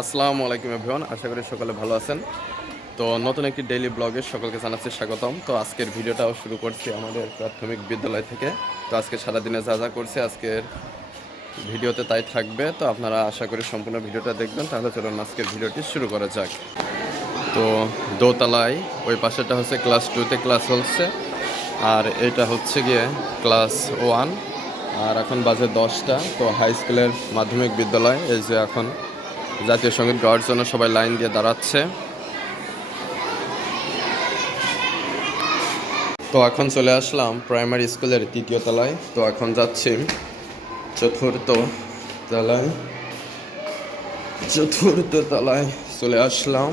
আসসালামু আলাইকুম এভরিওয়ান, আশা করি সকলে ভালো আছেন। তো নতুন একটি ডেইলি ব্লগে সকলকে জানাচ্ছি স্বাগতম। তো আজকের ভিডিওটাও শুরু করছি আমাদের প্রাথমিক বিদ্যালয় থেকে। তো আজকে সারাদিনে যা যা করছি আজকের ভিডিওতে তাই থাকবে। তো আপনারা আশা করি সম্পূর্ণ ভিডিওটা দেখবেন। তাহলে চলুন আজকের ভিডিওটি শুরু করা যাক। তো দোতলায় ওই পাশেটা হচ্ছে ক্লাস 2-তে ক্লাস চলছে, আর এটা হচ্ছে গিয়ে ক্লাস 1। আর এখন বাজে 10টা। তো হাই স্কুলের মাধ্যমিক বিদ্যালয়, এই যে এখন জাতীয় সঙ্গীত গাওয়ার জন্য সবাই লাইন দিয়ে দাঁড়াচ্ছে। তো এখন চলে আসলাম প্রাইমারি স্কুলের 3য় তলায়। তো এখন যাচ্ছি 4র্থ তলায়। 4র্থ তলায় চলে আসলাম।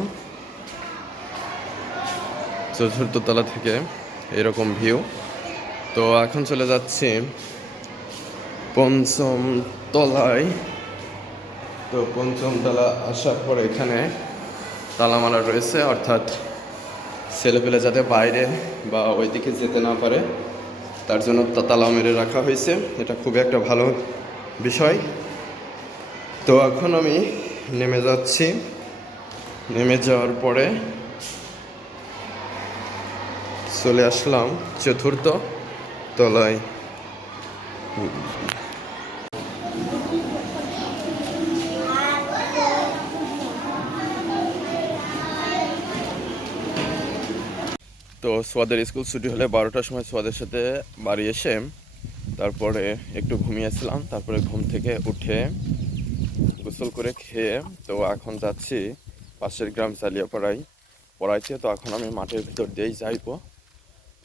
4র্থ তলা থেকে এরকম ভিউ। তো এখন চলে যাচ্ছি 5ম তলায়। তো 5ম তলা আসার পর এখানে তালামালা রয়েছে, অর্থাৎ ছেলেপেলে যাতে বাইরে বা ওইদিকে যেতে না পারে তার জন্য তালা মেরে রাখা হয়েছে। এটা খুবই একটা ভালো বিষয়। তো এখন আমি নেমে যাচ্ছি। নেমে যাওয়ার পরে চলে আসলাম 4র্থ তলায়। তো সোয়াদের স্কুল ছুটি হলে 12টার সময় সোয়াদের সাথে বাড়ি এসে তারপরে একটু ঘুমিয়েছিলাম। তারপরে ঘুম থেকে উঠে গোসল করে খেয়ে তো এখন যাচ্ছি পাশের গ্রাম জালিয়াপাড়ায় পড়াইতে। তো এখন আমি মাঠের ভিতর দিয়েই যাইব।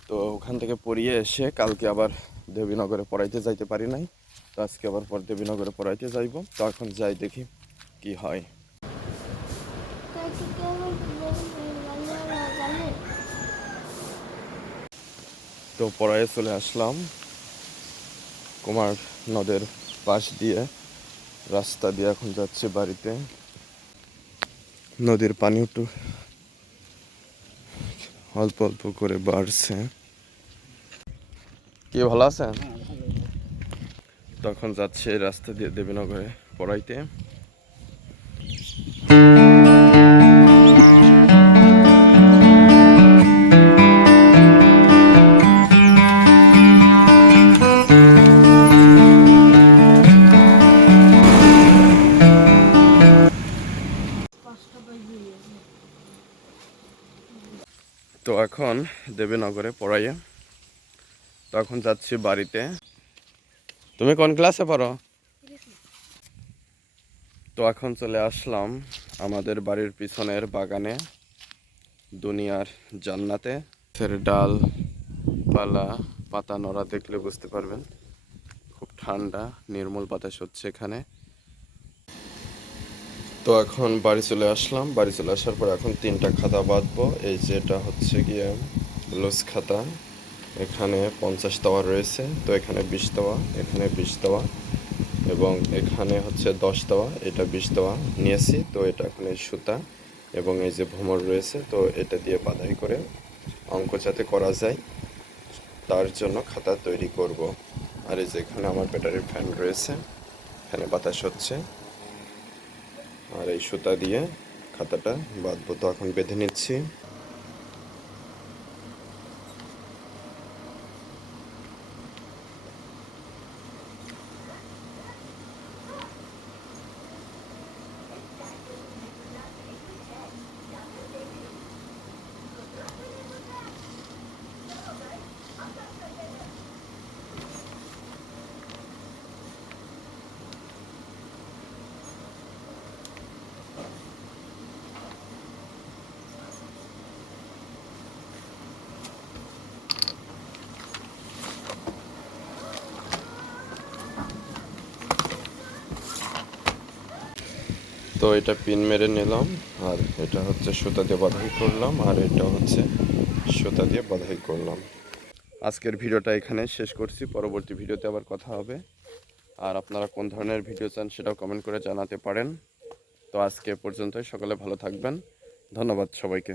তো ওখান থেকে পড়িয়ে এসে কালকে আবার দেবীনগরে পড়াইতে যাইতে পারি নাই, তো আজকে আবার পর দেবীনগরে পড়াইতে যাইব। তো এখন যাই, দেখি কি হয়। তো পড়াইয়ে চলে আসলাম কুমার নদের পাশ দিয়ে, রাস্তা দিয়ে এখন যাচ্ছে বাড়িতে। নদীর পানি একটু অল্প অল্প করে বাড়ছে। কি ভালো আছেন? তখন যাচ্ছে রাস্তা দিয়ে দেবীনগরে পড়াইতে। তো এখন দেবীনগরে পড়াইয়ে তো এখন যাচ্ছি বাড়িতে। তুমি কোন ক্লাসে পড়ো? তো এখন চলে আসলাম আমাদের বাড়ির পিছনের বাগানে, দুনিয়ার জান্নাতে। ডাল পালা পাতা নড়া দেখলে বুঝতে পারবেন খুব ঠান্ডা, নির্মল বাতাস হচ্ছে এখানে। তো এখন বাড়ি চলে আসলাম। বাড়ি চলে আসার পর এখন 3টা খাতা বাঁধবো। এই যেটা হচ্ছে গিয়ে লুজ খাতা, এখানে 50 তাওয়া রয়েছে। তো এখানে 20 তাওয়া, এখানে 20 তাওয়া এবং এখানে হচ্ছে 10 তাওয়া, এটা 20 তাওয়া নিয়েছি। তো এটা এখানে সুতা এবং এই যে ভ্রমর রয়েছে, তো এটা দিয়ে বাঁধাই করে অঙ্ক যাতে করা যায় তার জন্য খাতা তৈরি করব। আর এই যে এখানে আমার ব্যাটারির ফ্যান রয়েছে, এখানে বাতাস হচ্ছে। আর এই সুতা দিয়ে খাতাটা বাঁধবো। তো এখন বেঁধে নিচ্ছি। তো এটা পিন মেরে নিলাম, আর এটা হচ্ছে সুতা দিয়ে বাঁধাই করলাম, আর এটা হচ্ছে সুতা দিয়ে বাঁধাই করলাম। আজকের ভিডিওটা এখানে শেষ করছি। পরবর্তী ভিডিওতে আবার কথা হবে। আর আপনারা কোন ধরনের ভিডিও চান সেটাও কমেন্ট করে জানাতে পারেন। তো আজকে পর্যন্তই, সকলে ভালো থাকবেন। ধন্যবাদ সবাইকে।